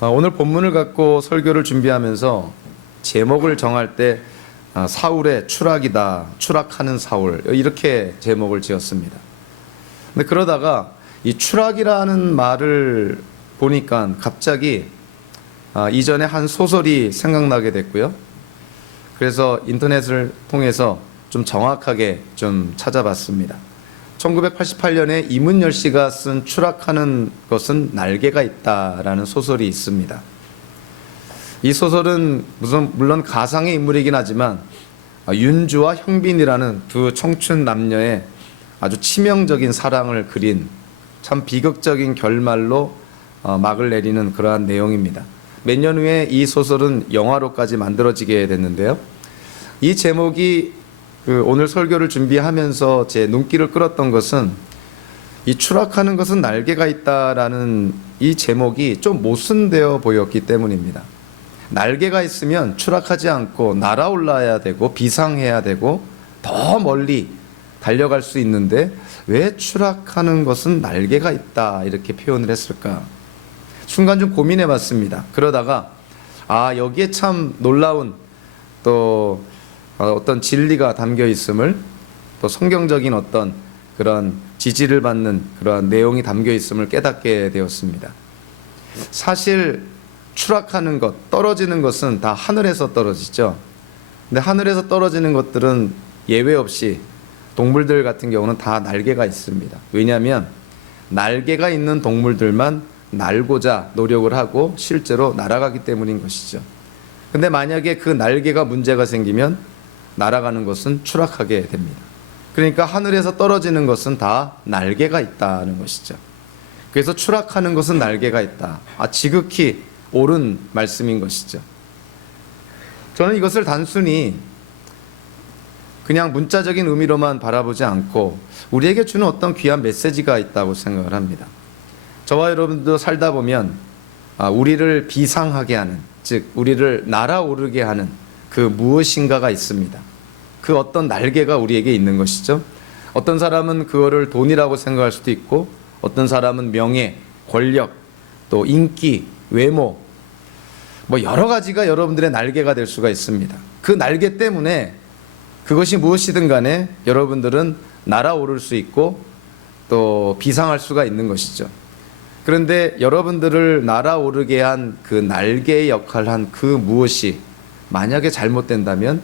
오늘 본문을 갖고 설교를 준비하면서 제목을 정할 때 사울의 추락이다, 추락하는 사울, 이렇게 제목을 지었습니다. 근데 그러다가 이 추락이라는 말을 보니까 갑자기 이전에 한 소설이 생각나게 됐고요. 그래서 인터넷을 통해서 좀 정확하게 좀 찾아봤습니다. 1988년에 이문열 씨가 쓴 추락하는 것은 날개가 있다라는 소설이 있습니다. 이 소설은 물론 가상의 인물이긴 하지만 윤주와 형빈이라는 두 청춘 남녀의 아주 치명적인 사랑을 그린 참 비극적인 결말로 막을 내리는 그러한 내용입니다. 몇 년 후에 이 소설은 영화로까지 만들어지게 됐는데요. 이 제목이 오늘 설교를 준비하면서 제 눈길을 끌었던 것은 이 추락하는 것은 날개가 있다라는 이 제목이 좀 모순되어 보였기 때문입니다. 날개가 있으면 추락하지 않고 날아올라야 되고 비상해야 되고 더 멀리 달려갈 수 있는데 왜 추락하는 것은 날개가 있다 이렇게 표현을 했을까? 순간 좀 고민해 봤습니다. 그러다가 여기에 참 놀라운 또 어떤 진리가 담겨 있음을, 또 성경적인 어떤 그런 지지를 받는 그러한 내용이 담겨 있음을 깨닫게 되었습니다. 사실 추락하는 것, 떨어지는 것은 다 하늘에서 떨어지죠. 근데 하늘에서 떨어지는 것들은 예외 없이 동물들 같은 경우는 다 날개가 있습니다. 왜냐하면 날개가 있는 동물들만 날고자 노력을 하고 실제로 날아가기 때문인 것이죠. 근데 만약에 그 날개가 문제가 생기면 날아가는 것은 추락하게 됩니다. 그러니까 하늘에서 떨어지는 것은 다 날개가 있다는 것이죠. 그래서 추락하는 것은 날개가 있다. 지극히 옳은 말씀인 것이죠. 저는 이것을 단순히 그냥 문자적인 의미로만 바라보지 않고 우리에게 주는 어떤 귀한 메시지가 있다고 생각을 합니다. 저와 여러분도 살다 보면 우리를 비상하게 하는, 즉 우리를 날아오르게 하는 그 무엇인가가 있습니다. 그 어떤 날개가 우리에게 있는 것이죠. 어떤 사람은 그거를 돈이라고 생각할 수도 있고, 어떤 사람은 명예, 권력, 또 인기, 외모, 여러 가지가 여러분들의 날개가 될 수가 있습니다. 그 날개 때문에 그것이 무엇이든 간에 여러분들은 날아오를 수 있고 또 비상할 수가 있는 것이죠. 그런데 여러분들을 날아오르게 한 그 날개의 역할을 한 그 무엇이 만약에 잘못된다면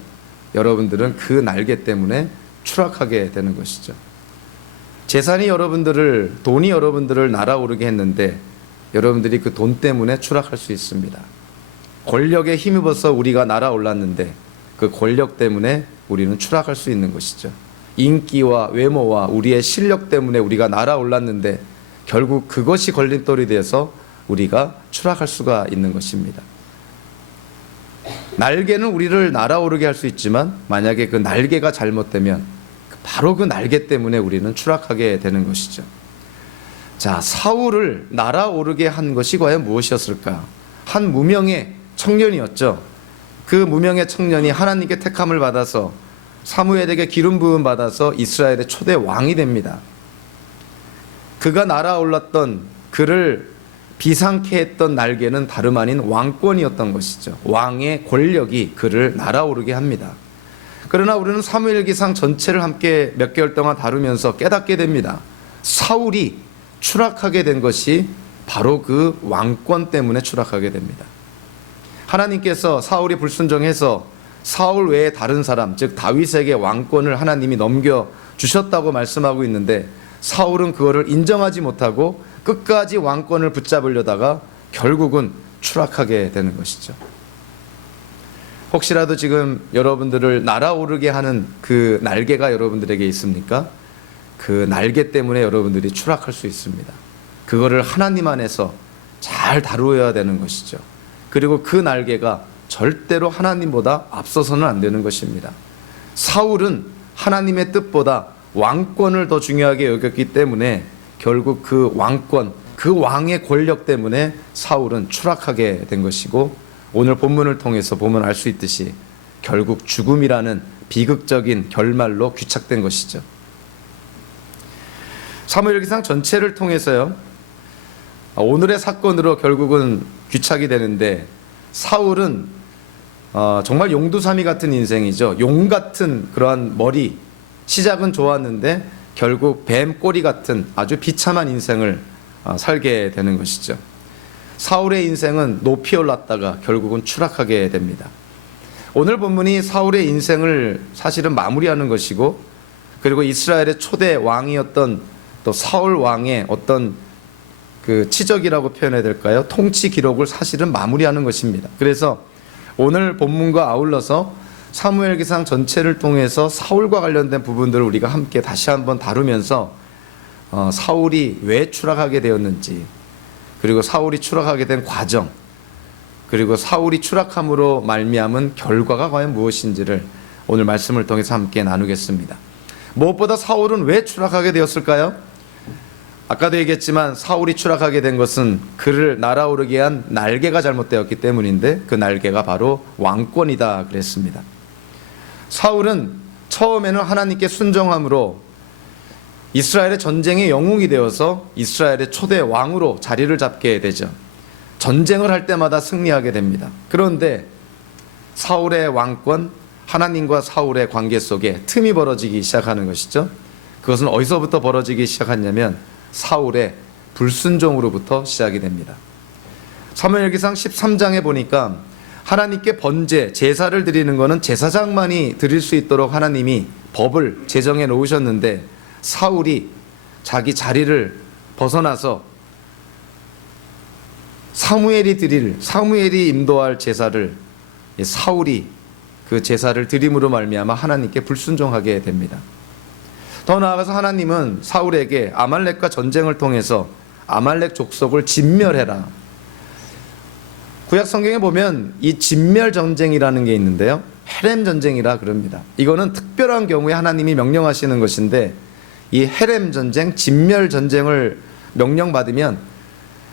여러분들은 그 날개 때문에 추락하게 되는 것이죠. 돈이 여러분들을 날아오르게 했는데 여러분들이 그 돈 때문에 추락할 수 있습니다. 권력에 힘입어서 우리가 날아올랐는데 그 권력 때문에 우리는 추락할 수 있는 것이죠. 인기와 외모와 우리의 실력 때문에 우리가 날아올랐는데 결국 그것이 걸림돌이 돼서 우리가 추락할 수가 있는 것입니다. 날개는 우리를 날아오르게 할 수 있지만 만약에 그 날개가 잘못되면 바로 그 날개 때문에 우리는 추락하게 되는 것이죠. 자, 사울을 날아오르게 한 것이 과연 무엇이었을까? 한 무명의 청년이었죠. 그 무명의 청년이 하나님께 택함을 받아서 사무엘에게 기름 부음 받아서 이스라엘의 초대 왕이 됩니다. 그가 날아올랐던 그를 비상케 했던 날개는 다름 아닌 왕권이었던 것이죠. 왕의 권력이 그를 날아오르게 합니다. 그러나 우리는 사무엘기상 전체를 함께 몇 개월 동안 다루면서 깨닫게 됩니다. 사울이 추락하게 된 것이 바로 그 왕권 때문에 추락하게 됩니다. 하나님께서 사울이 불순종해서 사울 외에 다른 사람, 즉 다윗에게 왕권을 하나님이 넘겨주셨다고 말씀하고 있는데 사울은 그거를 인정하지 못하고 끝까지 왕권을 붙잡으려다가 결국은 추락하게 되는 것이죠. 혹시라도 지금 여러분들을 날아오르게 하는 그 날개가 여러분들에게 있습니까? 그 날개 때문에 여러분들이 추락할 수 있습니다. 그거를 하나님 안에서 잘 다루어야 되는 것이죠. 그리고 그 날개가 절대로 하나님보다 앞서서는 안 되는 것입니다. 사울은 하나님의 뜻보다 왕권을 더 중요하게 여겼기 때문에 결국 그 왕권, 그 왕의 권력 때문에 사울은 추락하게 된 것이고, 오늘 본문을 통해서 보면 알 수 있듯이 결국 죽음이라는 비극적인 결말로 귀착된 것이죠. 사무엘기상 전체를 통해서요, 오늘의 사건으로 결국은 귀착이 되는데, 사울은 정말 용두사미 같은 인생이죠. 용 같은 그러한 머리, 시작은 좋았는데 결국 뱀 꼬리 같은 아주 비참한 인생을 살게 되는 것이죠. 사울의 인생은 높이 올랐다가 결국은 추락하게 됩니다. 오늘 본문이 사울의 인생을 사실은 마무리하는 것이고, 그리고 이스라엘의 초대 왕이었던 또 사울 왕의 어떤 그 치적이라고 표현해야 될까요? 통치 기록을 사실은 마무리하는 것입니다. 그래서 오늘 본문과 아울러서 사무엘기상 전체를 통해서 사울과 관련된 부분들을 우리가 함께 다시 한번 다루면서 사울이 왜 추락하게 되었는지, 그리고 사울이 추락하게 된 과정, 그리고 사울이 추락함으로 말미암은 결과가 과연 무엇인지를 오늘 말씀을 통해서 함께 나누겠습니다. 무엇보다 사울은 왜 추락하게 되었을까요? 아까도 얘기했지만 사울이 추락하게 된 것은 그를 날아오르게 한 날개가 잘못되었기 때문인데, 그 날개가 바로 왕권이다 그랬습니다. 사울은 처음에는 하나님께 순종함으로 이스라엘의 전쟁의 영웅이 되어서 이스라엘의 초대 왕으로 자리를 잡게 되죠. 전쟁을 할 때마다 승리하게 됩니다. 그런데 사울의 왕권, 하나님과 사울의 관계 속에 틈이 벌어지기 시작하는 것이죠. 그것은 어디서부터 벌어지기 시작하냐면 사울의 불순종으로부터 시작이 됩니다. 사무엘기상 13장에 보니까 하나님께 번제, 제사를 드리는 것은 제사장만이 드릴 수 있도록 하나님이 법을 제정해 놓으셨는데, 사울이 자기 자리를 벗어나서 사무엘이 인도할 제사를 사울이 그 제사를 드림으로 말미암아 하나님께 불순종하게 됩니다. 더 나아가서 하나님은 사울에게 아말렉과 전쟁을 통해서 아말렉 족속을 진멸해라. 구약 성경에 보면 이 진멸 전쟁이라는 게 있는데요, 헤렘 전쟁이라 그럽니다. 이거는 특별한 경우에 하나님이 명령하시는 것인데, 이 헤렘 전쟁, 진멸 전쟁을 명령받으면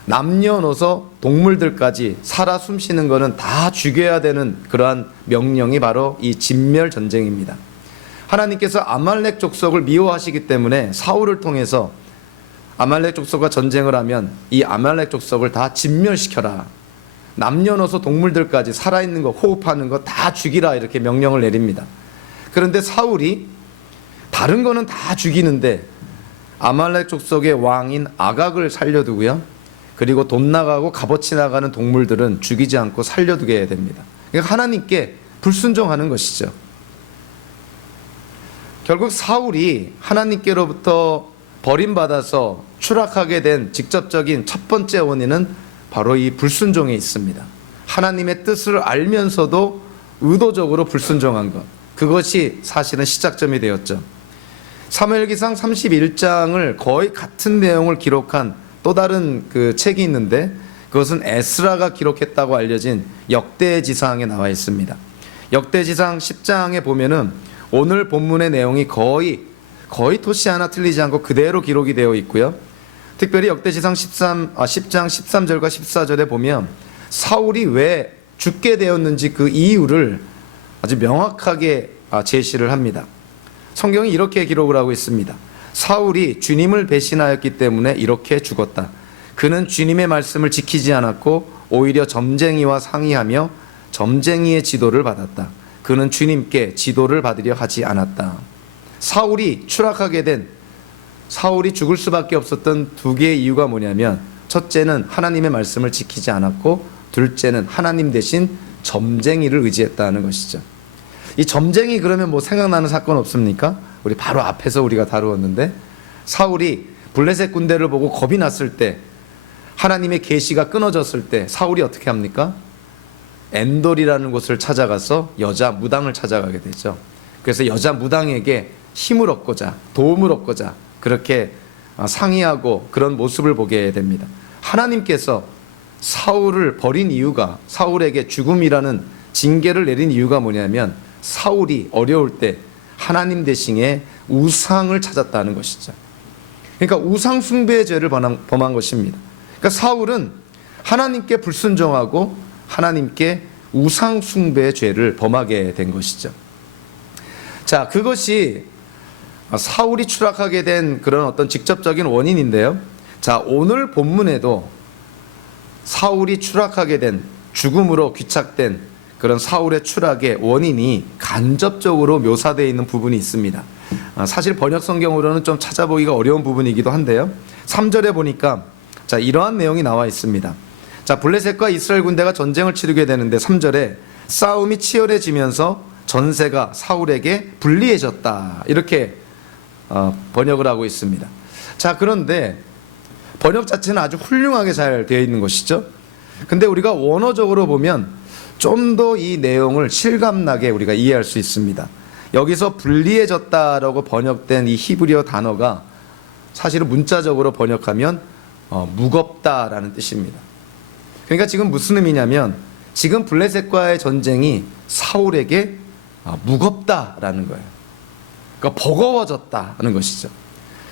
남녀노소 동물들까지 살아 숨쉬는 것은 다 죽여야 되는 그러한 명령이 바로 이 진멸 전쟁입니다. 하나님께서 아말렉 족속을 미워하시기 때문에 사울을 통해서 아말렉 족속과 전쟁을 하면 이 아말렉 족속을 다 진멸시켜라, 남녀노소 동물들까지 살아있는 거, 호흡하는 거 다 죽이라, 이렇게 명령을 내립니다. 그런데 사울이 다른 거는 다 죽이는데 아말렉 족속의 왕인 아각을 살려두고요, 그리고 돈 나가고 값어치 나가는 동물들은 죽이지 않고 살려두게 됩니다. 그러니까 하나님께 불순종하는 것이죠. 결국 사울이 하나님께로부터 버림받아서 추락하게 된 직접적인 첫 번째 원인은 바로 이 불순종에 있습니다. 하나님의 뜻을 알면서도 의도적으로 불순종한 것, 그것이 사실은 시작점이 되었죠. 사무엘기상 31장을 거의 같은 내용을 기록한 또 다른 그 책이 있는데, 그것은 에스라가 기록했다고 알려진 역대지상에 나와 있습니다. 역대지상 10장에 보면은 오늘 본문의 내용이 거의 토시 하나 틀리지 않고 그대로 기록이 되어 있고요. 특별히 역대지상 10장 13절과 14절에 보면 사울이 왜 죽게 되었는지 그 이유를 아주 명확하게 제시를 합니다. 성경이 이렇게 기록을 하고 있습니다. 사울이 주님을 배신하였기 때문에 이렇게 죽었다. 그는 주님의 말씀을 지키지 않았고 오히려 점쟁이와 상의하며 점쟁이의 지도를 받았다. 그는 주님께 지도를 받으려 하지 않았다. 사울이 추락하게 된, 사울이 죽을 수밖에 없었던 두 개의 이유가 뭐냐면, 첫째는 하나님의 말씀을 지키지 않았고, 둘째는 하나님 대신 점쟁이를 의지했다는 것이죠. 이 점쟁이 그러면 뭐 생각나는 사건 없습니까? 우리 바로 앞에서 우리가 다루었는데, 사울이 블레셋 군대를 보고 겁이 났을 때, 하나님의 계시가 끊어졌을 때 사울이 어떻게 합니까? 엔돌이라는 곳을 찾아가서 여자 무당을 찾아가게 되죠. 그래서 여자 무당에게 힘을 얻고자, 도움을 얻고자 그렇게 상의하고 그런 모습을 보게 됩니다. 하나님께서 사울을 버린 이유가, 사울에게 죽음이라는 징계를 내린 이유가 뭐냐면, 사울이 어려울 때 하나님 대신에 우상을 찾았다는 것이죠. 그러니까 우상 숭배의 죄를 범한 것입니다. 그러니까 사울은 하나님께 불순종하고 하나님께 우상 숭배의 죄를 범하게 된 것이죠. 자, 그것이 사울이 추락하게 된 그런 어떤 직접적인 원인인데요. 자, 오늘 본문에도 사울이 추락하게 된, 죽음으로 귀착된 그런 사울의 추락의 원인이 간접적으로 묘사되어 있는 부분이 있습니다. 사실 번역 성경으로는 좀 찾아보기가 어려운 부분이기도 한데요. 3절에 보니까 자, 이러한 내용이 나와 있습니다. 자, 블레셋과 이스라엘 군대가 전쟁을 치르게 되는데 3절에 싸움이 치열해지면서 전세가 사울에게 불리해졌다, 이렇게 번역을 하고 있습니다. 자, 그런데 번역 자체는 아주 훌륭하게 잘 되어 있는 것이죠. 근데 우리가 원어적으로 보면 좀 더 이 내용을 실감나게 우리가 이해할 수 있습니다. 여기서 불리해졌다라고 번역된 이 히브리어 단어가 사실은 문자적으로 번역하면 무겁다라는 뜻입니다. 그러니까 지금 무슨 의미냐면 지금 블레셋과의 전쟁이 사울에게 무겁다라는 거예요. 그러니까 버거워졌다는 것이죠.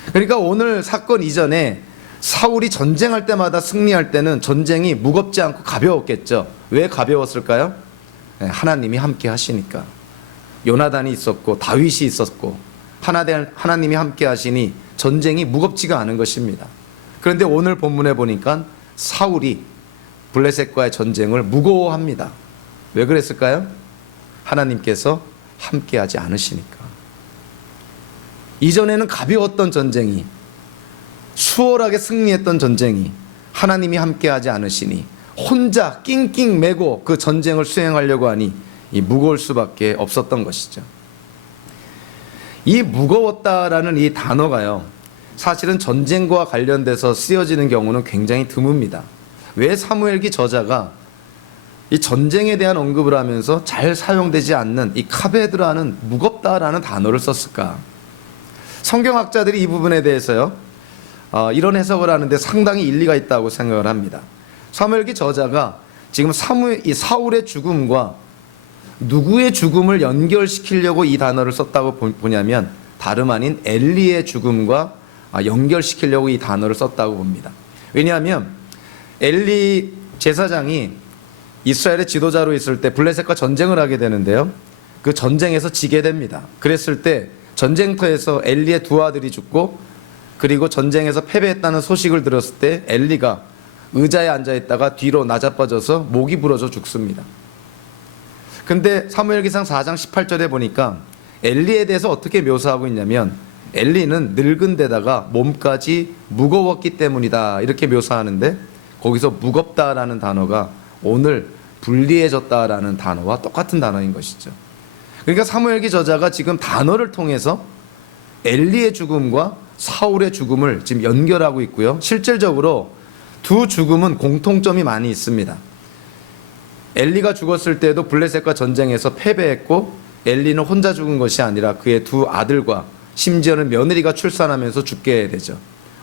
그러니까 오늘 사건 이전에 사울이 전쟁할 때마다 승리할 때는 전쟁이 무겁지 않고 가벼웠겠죠. 왜 가벼웠을까요? 하나님이 함께 하시니까. 요나단이 있었고 다윗이 있었고 하나님이 함께 하시니 전쟁이 무겁지가 않은 것입니다. 그런데 오늘 본문에 보니까 사울이 블레셋과의 전쟁을 무거워합니다. 왜 그랬을까요? 하나님께서 함께하지 않으시니까. 이전에는 가벼웠던 전쟁이, 수월하게 승리했던 전쟁이 하나님이 함께하지 않으시니 혼자 낑낑 매고 그 전쟁을 수행하려고 하니 이 무거울 수밖에 없었던 것이죠. 이 무거웠다라는 이 단어가요, 사실은 전쟁과 관련돼서 쓰여지는 경우는 굉장히 드뭅니다. 왜 사무엘기 저자가 이 전쟁에 대한 언급을 하면서 잘 사용되지 않는 이 카베드라는 무겁다라는 단어를 썼을까? 성경학자들이 이 부분에 대해서요, 이런 해석을 하는데 상당히 일리가 있다고 생각을 합니다. 사무엘기 저자가 지금 이 사울의 죽음과 누구의 죽음을 연결시키려고 이 단어를 썼다고 보냐면 다름 아닌 엘리의 죽음과 연결시키려고 이 단어를 썼다고 봅니다. 왜냐하면 엘리 제사장이 이스라엘의 지도자로 있을 때 블레셋과 전쟁을 하게 되는데요, 그 전쟁에서 지게 됩니다. 그랬을 때 전쟁터에서 엘리의 두 아들이 죽고, 그리고 전쟁에서 패배했다는 소식을 들었을 때 엘리가 의자에 앉아있다가 뒤로 나자빠져서 목이 부러져 죽습니다. 근데 사무엘기상 4장 18절에 보니까 엘리에 대해서 어떻게 묘사하고 있냐면 엘리는 늙은 데다가 몸까지 무거웠기 때문이다, 이렇게 묘사하는데 거기서 무겁다라는 단어가 오늘 불리해졌다라는 단어와 똑같은 단어인 것이죠. 그러니까 사무엘기 저자가 지금 단어를 통해서 엘리의 죽음과 사울의 죽음을 지금 연결하고 있고요. 실질적으로 두 죽음은 공통점이 많이 있습니다. 엘리가 죽었을 때도 블레셋과 전쟁에서 패배했고, 엘리는 혼자 죽은 것이 아니라 그의 두 아들과 심지어는 며느리가 출산하면서 죽게 되죠.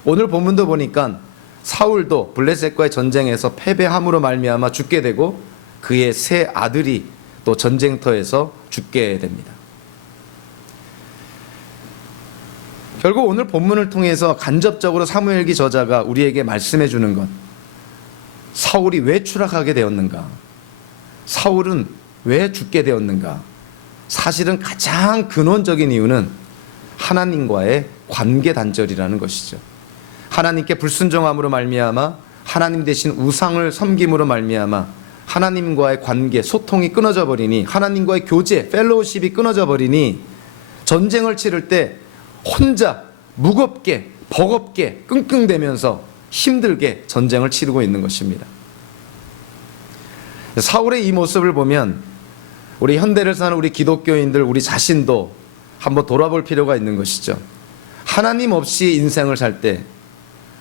오늘 본문도 보니까 사울도 블레셋과의 전쟁에서 패배함으로 말미암아 죽게 되고 그의 세 아들이 또 전쟁터에서 죽게 됩니다. 결국 오늘 본문을 통해서 간접적으로 사무엘기 저자가 우리에게 말씀해 주는 것, 사울이 왜 추락하게 되었는가, 사울은 왜 죽게 되었는가, 사실은 가장 근원적인 이유는 하나님과의 관계 단절이라는 것이죠. 하나님께 불순종함으로 말미암아, 하나님 대신 우상을 섬김으로 말미암아 하나님과의 관계, 소통이 끊어져 버리니, 하나님과의 교제, 펠로우십이 끊어져 버리니 전쟁을 치를 때 혼자 무겁게, 버겁게, 끙끙대면서 힘들게 전쟁을 치르고 있는 것입니다. 사울의 이 모습을 보면 우리 현대를 사는 우리 기독교인들, 우리 자신도 한번 돌아볼 필요가 있는 것이죠. 하나님 없이 인생을 살 때,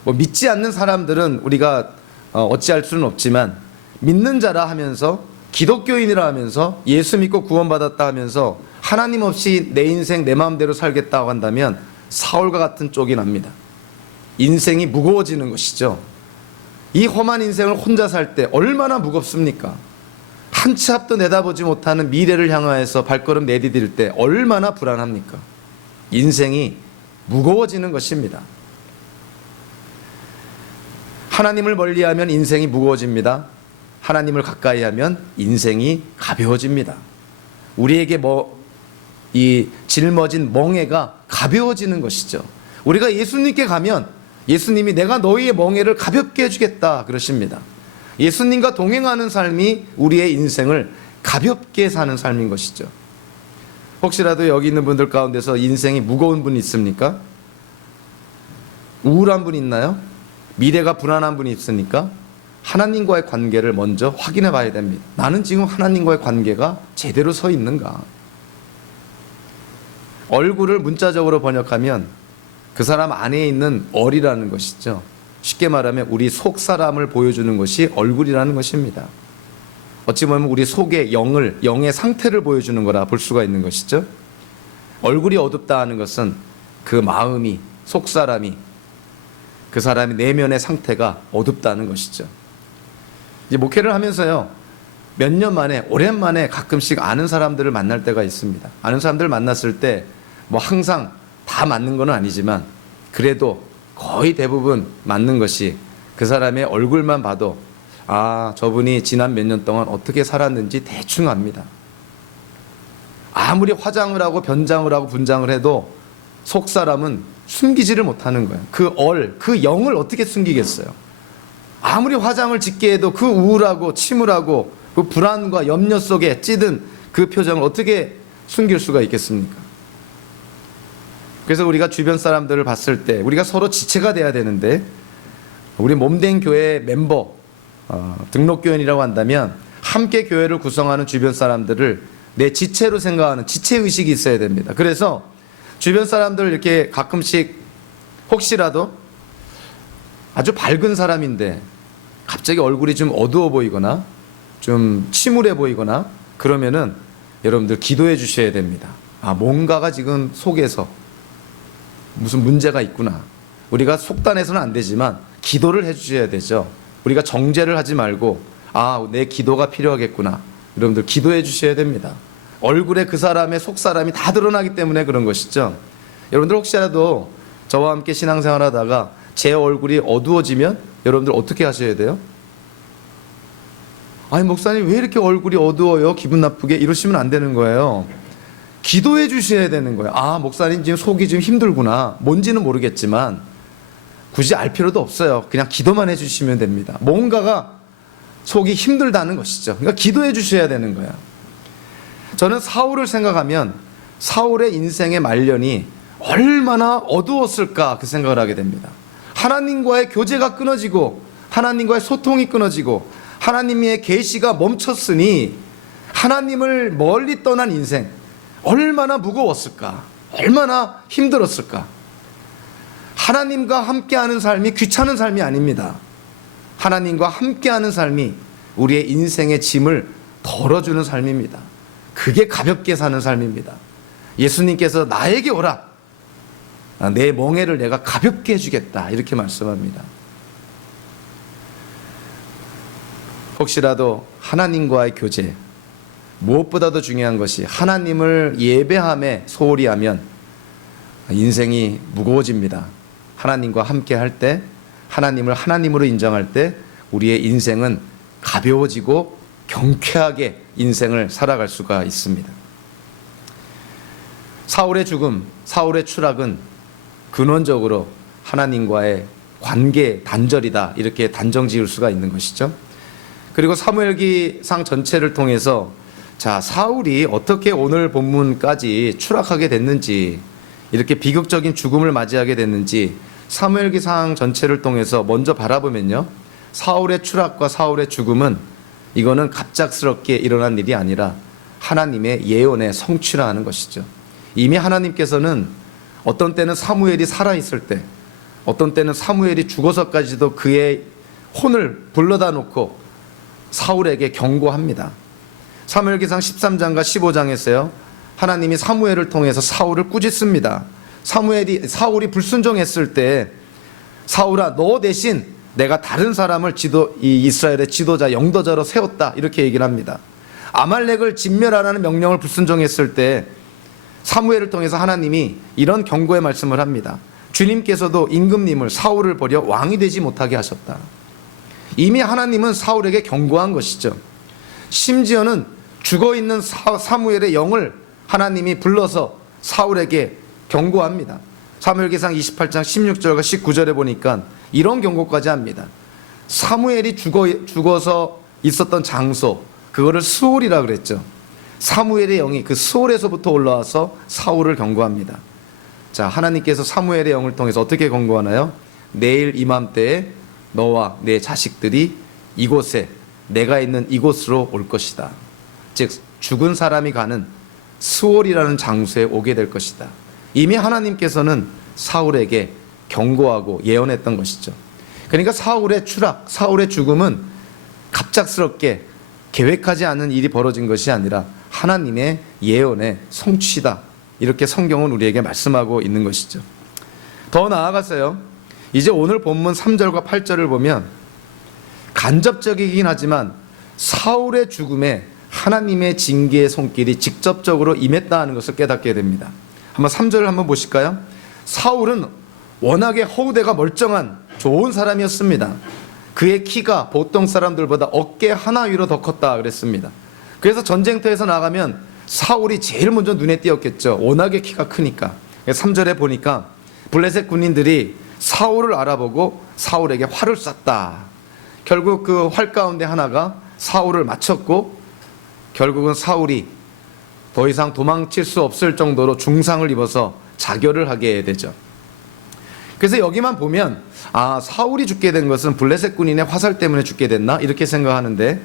믿지 않는 사람들은 우리가 어찌할 수는 없지만 믿는 자라 하면서, 기독교인이라 하면서, 예수 믿고 구원받았다 하면서 하나님 없이 내 인생 내 마음대로 살겠다고 한다면 사울과 같은 쪽이 납니다. 인생이 무거워지는 것이죠. 이 험한 인생을 혼자 살 때 얼마나 무겁습니까? 한 치 앞도 내다보지 못하는 미래를 향하여서 발걸음 내디딜 때 얼마나 불안합니까? 인생이 무거워지는 것입니다. 하나님을 멀리하면 인생이 무거워집니다. 하나님을 가까이 하면 인생이 가벼워집니다. 우리에게 이 짊어진 멍에가 가벼워지는 것이죠. 우리가 예수님께 가면 예수님이 내가 너희의 멍에를 가볍게 해주겠다 그러십니다. 예수님과 동행하는 삶이 우리의 인생을 가볍게 사는 삶인 것이죠. 혹시라도 여기 있는 분들 가운데서 인생이 무거운 분 있습니까? 우울한 분 있나요? 미래가 불안한 분이 있습니까? 하나님과의 관계를 먼저 확인해 봐야 됩니다. 나는 지금 하나님과의 관계가 제대로 서 있는가? 얼굴을 문자적으로 번역하면 그 사람 안에 있는 얼이라는 것이죠. 쉽게 말하면 우리 속 사람을 보여주는 것이 얼굴이라는 것입니다. 어찌 보면 우리 속의 영의 상태를 보여주는 거라 볼 수가 있는 것이죠. 얼굴이 어둡다 하는 것은 그 마음이, 속 사람이, 그 사람의 내면의 상태가 어둡다는 것이죠. 이제 목회를 하면서요, 몇 년 만에, 오랜만에 가끔씩 아는 사람들을 만날 때가 있습니다. 아는 사람들을 만났을 때 뭐 항상 다 맞는 건 아니지만 그래도 거의 대부분 맞는 것이 그 사람의 얼굴만 봐도 아, 저분이 지난 몇 년 동안 어떻게 살았는지 대충 압니다. 아무리 화장을 하고 변장을 하고 분장을 해도 속 사람은 숨기지를 못하는 거예요. 그 영을 어떻게 숨기겠어요? 아무리 화장을 짙게 해도 그 우울하고 침울하고 그 불안과 염려 속에 찌든 그 표정을 어떻게 숨길 수가 있겠습니까? 그래서 우리가 주변 사람들을 봤을 때 우리가 서로 지체가 돼야 되는데, 우리 몸된 교회 멤버, 등록교인이라고 한다면 함께 교회를 구성하는 주변 사람들을 내 지체로 생각하는 지체의식이 있어야 됩니다. 그래서 주변 사람들 이렇게 가끔씩 혹시라도 아주 밝은 사람인데 갑자기 얼굴이 좀 어두워 보이거나 좀 침울해 보이거나 그러면은 여러분들 기도해 주셔야 됩니다. 아, 뭔가가 지금 속에서 무슨 문제가 있구나. 우리가 속단해서는 안 되지만 기도를 해 주셔야 되죠. 우리가 정죄를 하지 말고 아, 내 기도가 필요하겠구나. 여러분들 기도해 주셔야 됩니다. 얼굴에 그 사람의 속 사람이 다 드러나기 때문에 그런 것이죠. 여러분들 혹시라도 저와 함께 신앙생활 하다가 제 얼굴이 어두워지면 여러분들 어떻게 하셔야 돼요? 아니, 목사님 왜 이렇게 얼굴이 어두워요? 기분 나쁘게 이러시면 안 되는 거예요. 기도해 주셔야 되는 거예요. 아, 목사님 지금 속이 좀 힘들구나. 뭔지는 모르겠지만 굳이 알 필요도 없어요. 그냥 기도만 해 주시면 됩니다. 뭔가가 속이 힘들다는 것이죠. 그러니까 기도해 주셔야 되는 거예요. 저는 사울을 생각하면 사울의 인생의 말년이 얼마나 어두웠을까 그 생각을 하게 됩니다. 하나님과의 교제가 끊어지고 하나님과의 소통이 끊어지고 하나님의 계시가 멈췄으니 하나님을 멀리 떠난 인생, 얼마나 무거웠을까, 얼마나 힘들었을까. 하나님과 함께하는 삶이 귀찮은 삶이 아닙니다. 하나님과 함께하는 삶이 우리의 인생의 짐을 덜어주는 삶입니다. 그게 가볍게 사는 삶입니다. 예수님께서 나에게 오라, 내 멍에를 내가 가볍게 해주겠다, 이렇게 말씀합니다. 혹시라도 하나님과의 교제, 무엇보다도 중요한 것이 하나님을 예배함에 소홀히 하면 인생이 무거워집니다. 하나님과 함께 할 때, 하나님을 하나님으로 인정할 때 우리의 인생은 가벼워지고 경쾌하게 인생을 살아갈 수가 있습니다. 사울의 죽음, 사울의 추락은 근원적으로 하나님과의 관계 단절이다, 이렇게 단정 지을 수가 있는 것이죠. 그리고 사무엘기상 전체를 통해서 자, 사울이 어떻게 오늘 본문까지 추락하게 됐는지, 이렇게 비극적인 죽음을 맞이하게 됐는지 사무엘기상 전체를 통해서 먼저 바라보면요, 사울의 추락과 사울의 죽음은 이거는 갑작스럽게 일어난 일이 아니라 하나님의 예언의 성취라 하는 것이죠. 이미 하나님께서는 어떤 때는 사무엘이 살아있을 때, 어떤 때는 사무엘이 죽어서까지도 그의 혼을 불러다 놓고 사울에게 경고합니다. 사무엘기상 13장과 15장에서요, 하나님이 사무엘을 통해서 사울을 꾸짖습니다. 사울이 불순종했을 때 사울아, 너 대신 내가 다른 사람을 이 이스라엘의 지도자, 영도자로 세웠다, 이렇게 얘기를 합니다. 아말렉을 진멸하라는 명령을 불순종했을 때 사무엘을 통해서 하나님이 이런 경고의 말씀을 합니다. 주님께서도 임금님을, 사울을 버려 왕이 되지 못하게 하셨다. 이미 하나님은 사울에게 경고한 것이죠. 심지어는 죽어있는 사무엘의 영을 하나님이 불러서 사울에게 경고합니다. 사무엘기상 28장 16절과 19절에 보니까 이런 경고까지 합니다. 사무엘이 죽어서 있었던 장소, 그거를 스올이라 그랬죠. 사무엘의 영이 그 스올에서부터 올라와서 사울을 경고합니다. 자, 하나님께서 사무엘의 영을 통해서 어떻게 경고하나요? 내일 이맘때에 너와 내 자식들이 이곳에, 내가 있는 이곳으로 올 것이다. 즉 죽은 사람이 가는 스올이라는 장소에 오게 될 것이다. 이미 하나님께서는 사울에게 경고하고 예언했던 것이죠. 그러니까 사울의 추락, 사울의 죽음은 갑작스럽게 계획하지 않은 일이 벌어진 것이 아니라 하나님의 예언의 성취다. 이렇게 성경은 우리에게 말씀하고 있는 것이죠. 더 나아가서요, 이제 오늘 본문 3절과 8절을 보면 간접적이긴 하지만 사울의 죽음에 하나님의 징계의 손길이 직접적으로 임했다 하는 것을 깨닫게 됩니다. 한번 3절을 한번 보실까요? 사울은 워낙에 허우대가 멀쩡한 좋은 사람이었습니다. 그의 키가 보통 사람들보다 어깨 하나 위로 더 컸다 그랬습니다. 그래서 전쟁터에서 나가면 사울이 제일 먼저 눈에 띄었겠죠. 워낙에 키가 크니까. 3절에 보니까 블레셋 군인들이 사울을 알아보고 사울에게 활을 쐈다. 결국 그 활 가운데 하나가 사울을 맞췄고 결국은 사울이 더 이상 도망칠 수 없을 정도로 중상을 입어서 자결을 하게 되죠. 그래서 여기만 보면 사울이 죽게 된 것은 블레셋 군인의 화살 때문에 죽게 됐나? 이렇게 생각하는데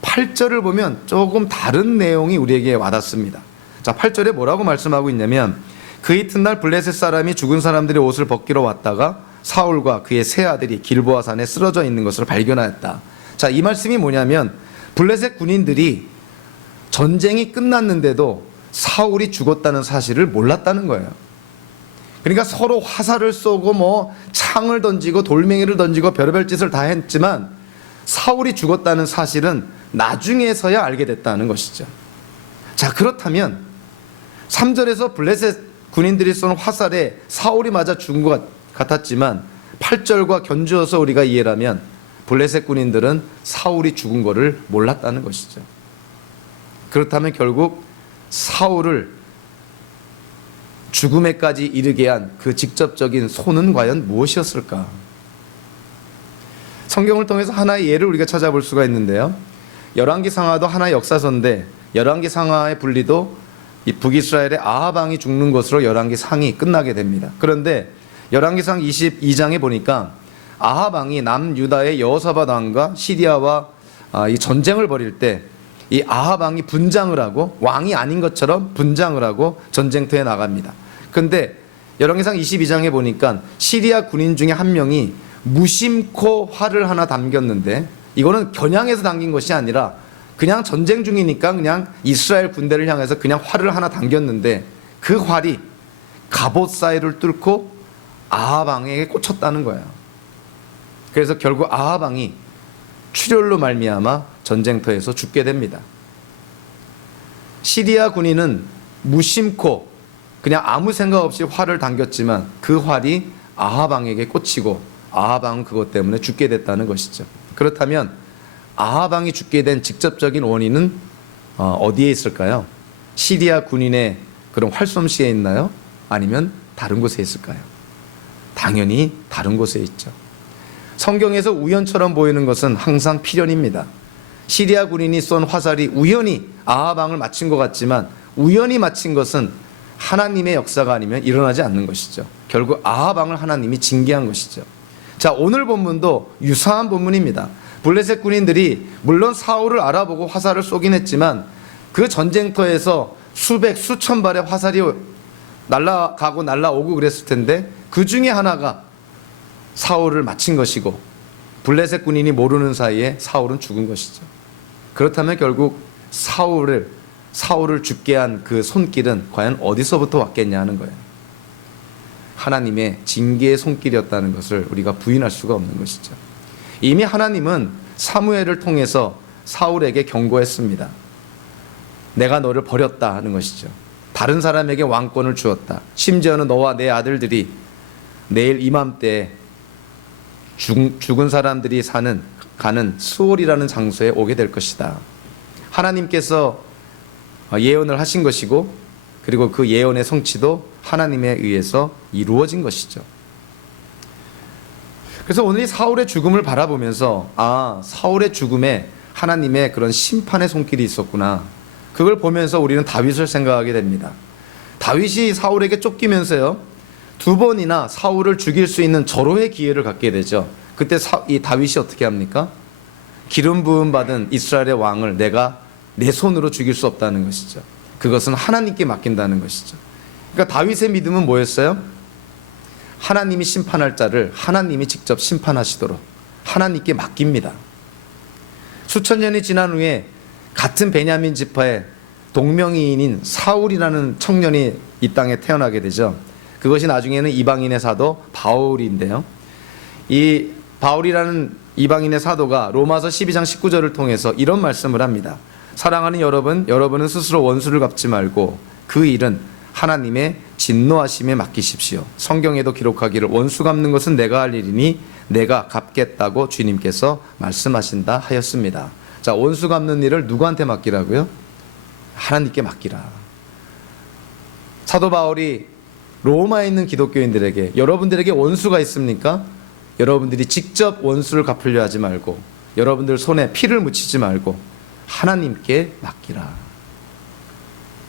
8절을 보면 조금 다른 내용이 우리에게 와닿습니다. 자, 8절에 뭐라고 말씀하고 있냐면 그 이튿날 블레셋 사람이 죽은 사람들의 옷을 벗기러 왔다가 사울과 그의 세 아들이 길보아 산에 쓰러져 있는 것을 발견하였다. 자, 이 말씀이 뭐냐면 블레셋 군인들이 전쟁이 끝났는데도 사울이 죽었다는 사실을 몰랐다는 거예요. 그러니까 서로 화살을 쏘고 창을 던지고 돌멩이를 던지고 별의별 짓을 다 했지만 사울이 죽었다는 사실은 나중에서야 알게 됐다는 것이죠. 자, 그렇다면 3절에서 블레셋 군인들이 쏜 화살에 사울이 맞아 죽은 것 같았지만 8절과 견주어서 우리가 이해를 하면 블레셋 군인들은 사울이 죽은 것을 몰랐다는 것이죠. 그렇다면 결국 사울을 죽음에까지 이르게 한 그 직접적인 손은 과연 무엇이었을까? 성경을 통해서 하나의 예를 우리가 찾아볼 수가 있는데요. 열왕기상하도 하나의 역사서인데 열왕기상하의 분리도 이 북이스라엘의 아합 왕이 죽는 것으로 열왕기상이 끝나게 됩니다. 그런데 열왕기상 22장에 보니까 아합 왕이 남유다의 여호사밧 왕과 시리아와 이 전쟁을 벌일 때 이 아합 왕이 분장을 하고 왕이 아닌 것처럼 분장을 하고 전쟁터에 나갑니다. 그런데 열왕기상 22장에 보니까 시리아 군인 중에 한 명이 무심코 활을 하나 담겼는데 이거는 겨냥해서 당긴 것이 아니라 그냥 전쟁 중이니까 그냥 이스라엘 군대를 향해서 그냥 활을 하나 당겼는데 그 활이 갑옷 사이를 뚫고 아합 왕에게 꽂혔다는 거예요. 그래서 결국 아합 왕이 출혈로 말미암아 전쟁터에서 죽게 됩니다. 시리아 군인은 무심코 그냥 아무 생각 없이 활을 당겼지만 그 활이 아합 왕에게 꽂히고 아합 왕은 그것 때문에 죽게 됐다는 것이죠. 그렇다면 아합 왕이 죽게 된 직접적인 원인은 어디에 있을까요? 시리아 군인의 그런 활솜씨에 있나요? 아니면 다른 곳에 있을까요? 당연히 다른 곳에 있죠. 성경에서 우연처럼 보이는 것은 항상 필연입니다. 시리아 군인이 쏜 화살이 우연히 아합 왕을 맞힌 것 같지만 우연히 맞힌 것은 하나님의 역사가 아니면 일어나지 않는 것이죠. 결국 아합 왕을 하나님이 징계한 것이죠. 자, 오늘 본문도 유사한 본문입니다. 블레셋 군인들이 물론 사울을 알아보고 화살을 쏘긴 했지만 그 전쟁터에서 수백 수천 발의 화살이 날아가고 날아오고 그랬을 텐데 그 중에 하나가 사울을 맞힌 것이고 블레셋 군인이 모르는 사이에 사울은 죽은 것이죠. 그렇다면 결국 사울을 죽게 한 그 손길은 과연 어디서부터 왔겠냐 하는 거예요. 하나님의 징계의 손길이었다는 것을 우리가 부인할 수가 없는 것이죠. 이미 하나님은 사무엘을 통해서 사울에게 경고했습니다. 내가 너를 버렸다 하는 것이죠. 다른 사람에게 왕권을 주었다. 심지어는 너와 내 아들들이 내일 이맘때에 죽은 사람들이 가는 스올이라는 장소에 오게 될 것이다. 하나님께서 예언을 하신 것이고 그리고 그 예언의 성취도 하나님에 의해서 이루어진 것이죠. 그래서 오늘 이 사울의 죽음을 바라보면서 사울의 죽음에 하나님의 그런 심판의 손길이 있었구나. 그걸 보면서 우리는 다윗을 생각하게 됩니다. 다윗이 사울에게 쫓기면서요, 2번이나 사울을 죽일 수 있는 절호의 기회를 갖게 되죠. 그때 이 다윗이 어떻게 합니까? 기름 부음 받은 이스라엘의 왕을 내가 내 손으로 죽일 수 없다는 것이죠. 그것은 하나님께 맡긴다는 것이죠. 그러니까 다윗의 믿음은 뭐였어요? 하나님이 심판할 자를 하나님이 직접 심판하시도록 하나님께 맡깁니다. 수천 년이 지난 후에 같은 베냐민 지파의 동명이인인 사울이라는 청년이 이 땅에 태어나게 되죠. 그것이 나중에는 이방인의 사도 바울인데요. 이 바울이라는 이방인의 사도가 로마서 12장 19절을 통해서 이런 말씀을 합니다. 사랑하는 여러분, 여러분은 스스로 원수를 갚지 말고 그 일은 하나님의 진노하심에 맡기십시오. 성경에도 기록하기를 원수 갚는 것은 내가 할 일이니 내가 갚겠다고 주님께서 말씀하신다 하였습니다. 자, 원수 갚는 일을 누구한테 맡기라고요? 하나님께 맡기라. 사도 바울이 로마에 있는 기독교인들에게, 여러분들에게 원수가 있습니까? 여러분들이 직접 원수를 갚으려 하지 말고 여러분들 손에 피를 묻히지 말고 하나님께 맡기라.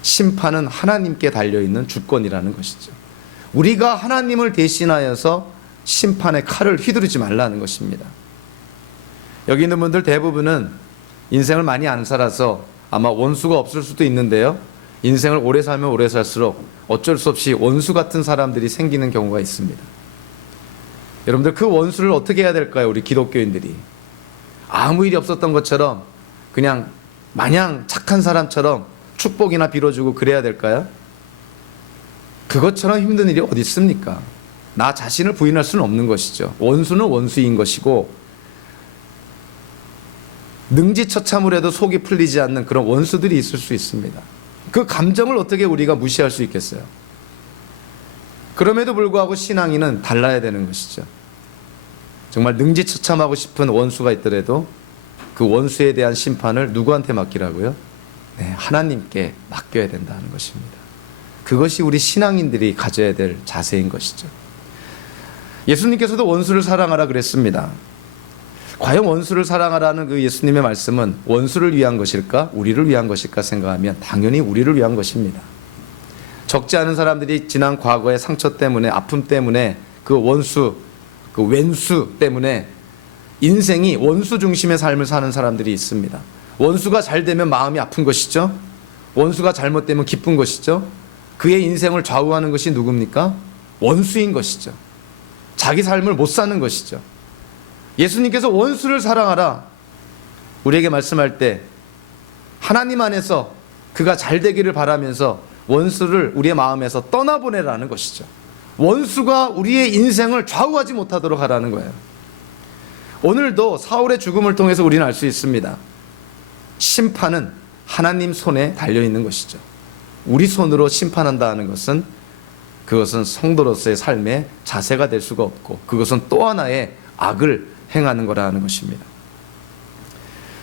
심판은 하나님께 달려있는 주권이라는 것이죠. 우리가 하나님을 대신하여서 심판의 칼을 휘두르지 말라는 것입니다. 여기 있는 분들 대부분은 인생을 많이 안 살아서 아마 원수가 없을 수도 있는데요, 인생을 오래 살면 오래 살수록 어쩔 수 없이 원수 같은 사람들이 생기는 경우가 있습니다. 여러분들, 그 원수를 어떻게 해야 될까요? 우리 기독교인들이 아무 일이 없었던 것처럼 그냥 마냥 착한 사람처럼 축복이나 빌어주고 그래야 될까요? 그것처럼 힘든 일이 어디 있습니까? 나 자신을 부인할 수는 없는 것이죠. 원수는 원수인 것이고 능지처참을 해도 속이 풀리지 않는 그런 원수들이 있을 수 있습니다. 그 감정을 어떻게 우리가 무시할 수 있겠어요? 그럼에도 불구하고 신앙인은 달라야 되는 것이죠. 정말 능지처참하고 싶은 원수가 있더라도 그 원수에 대한 심판을 누구한테 맡기라고요? 네, 하나님께 맡겨야 된다는 것입니다. 그것이 우리 신앙인들이 가져야 될 자세인 것이죠. 예수님께서도 원수를 사랑하라 그랬습니다. 과연 원수를 사랑하라는 그 예수님의 말씀은 원수를 위한 것일까? 우리를 위한 것일까 생각하면 당연히 우리를 위한 것입니다. 적지 않은 사람들이 지난 과거의 상처 때문에, 아픔 때문에, 그 원수, 그 왼수 때문에 인생이 원수 중심의 삶을 사는 사람들이 있습니다. 원수가 잘 되면 마음이 아픈 것이죠. 원수가 잘못되면 기쁜 것이죠. 그의 인생을 좌우하는 것이 누굽니까? 원수인 것이죠. 자기 삶을 못 사는 것이죠. 예수님께서 원수를 사랑하라 우리에게 말씀할 때 하나님 안에서 그가 잘 되기를 바라면서 원수를 우리의 마음에서 떠나보내라는 것이죠. 원수가 우리의 인생을 좌우하지 못하도록 하라는 거예요. 오늘도 사울의 죽음을 통해서 우리는 알 수 있습니다. 심판은 하나님 손에 달려있는 것이죠. 우리 손으로 심판한다는 것은 그것은 성도로서의 삶의 자세가 될 수가 없고 그것은 또 하나의 악을 행하는 거라는 것입니다.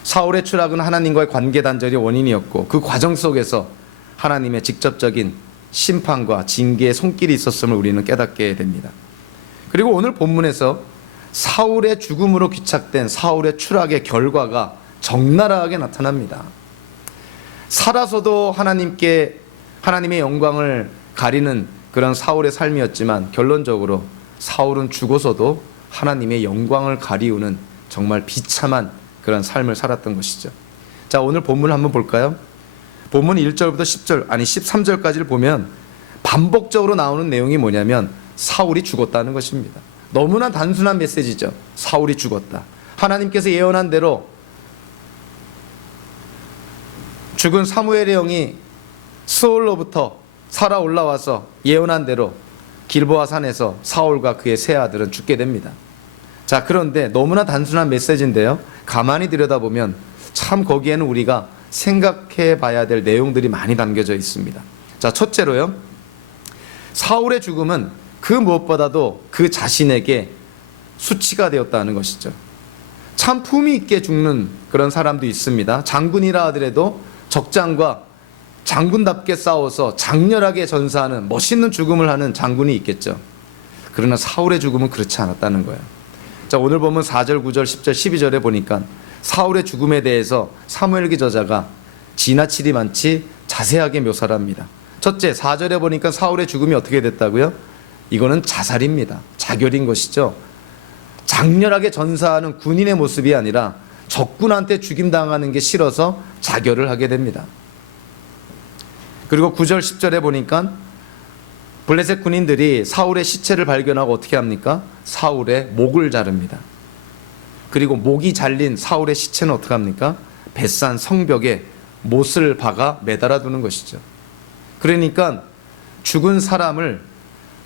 사울의 추락은 하나님과의 관계 단절이 원인이었고 그 과정 속에서 하나님의 직접적인 심판과 징계의 손길이 있었음을 우리는 깨닫게 됩니다. 그리고 오늘 본문에서 사울의 죽음으로 귀착된 사울의 추락의 결과가 적나라하게 나타납니다. 살아서도 하나님의 영광을 가리는 그런 사울의 삶이었지만 결론적으로 사울은 죽어서도 하나님의 영광을 가리우는 정말 비참한 그런 삶을 살았던 것이죠. 자, 오늘 본문을 한번 볼까요? 본문 1절부터 13절까지를 보면 반복적으로 나오는 내용이 뭐냐면 사울이 죽었다는 것입니다. 너무나 단순한 메시지죠. 사울이 죽었다. 하나님께서 예언한 대로 죽은 사무엘의 영이 스올로부터 살아 올라와서 예언한 대로 길보아 산에서 사울과 그의 세 아들은 죽게 됩니다. 자, 그런데 너무나 단순한 메시지인데요, 가만히 들여다보면 참 거기에는 우리가 생각해 봐야 될 내용들이 많이 담겨져 있습니다. 자, 첫째로요, 사울의 죽음은 그 무엇보다도 그 자신에게 수치가 되었다는 것이죠. 참 품위 있게 죽는 그런 사람도 있습니다. 장군이라 하더라도 적장과 장군답게 싸워서 장렬하게 전사하는 멋있는 죽음을 하는 장군이 있겠죠. 그러나 사울의 죽음은 그렇지 않았다는 거예요. 자, 오늘 보면 4절, 9절, 10절, 12절에 보니까 사울의 죽음에 대해서 사무엘기 저자가 지나치리 많지 자세하게 묘사를 합니다. 첫째, 4절에 보니까 사울의 죽음이 어떻게 됐다고요? 이거는 자살입니다. 자결인 것이죠. 장렬하게 전사하는 군인의 모습이 아니라 적군한테 죽임당하는 게 싫어서 자결을 하게 됩니다. 그리고 9절 10절에 보니까 블레셋 군인들이 사울의 시체를 발견하고 어떻게 합니까? 사울의 목을 자릅니다. 그리고 목이 잘린 사울의 시체는 어떻게 합니까? 벳산 성벽에 못을 박아 매달아 두는 것이죠. 그러니까 죽은 사람을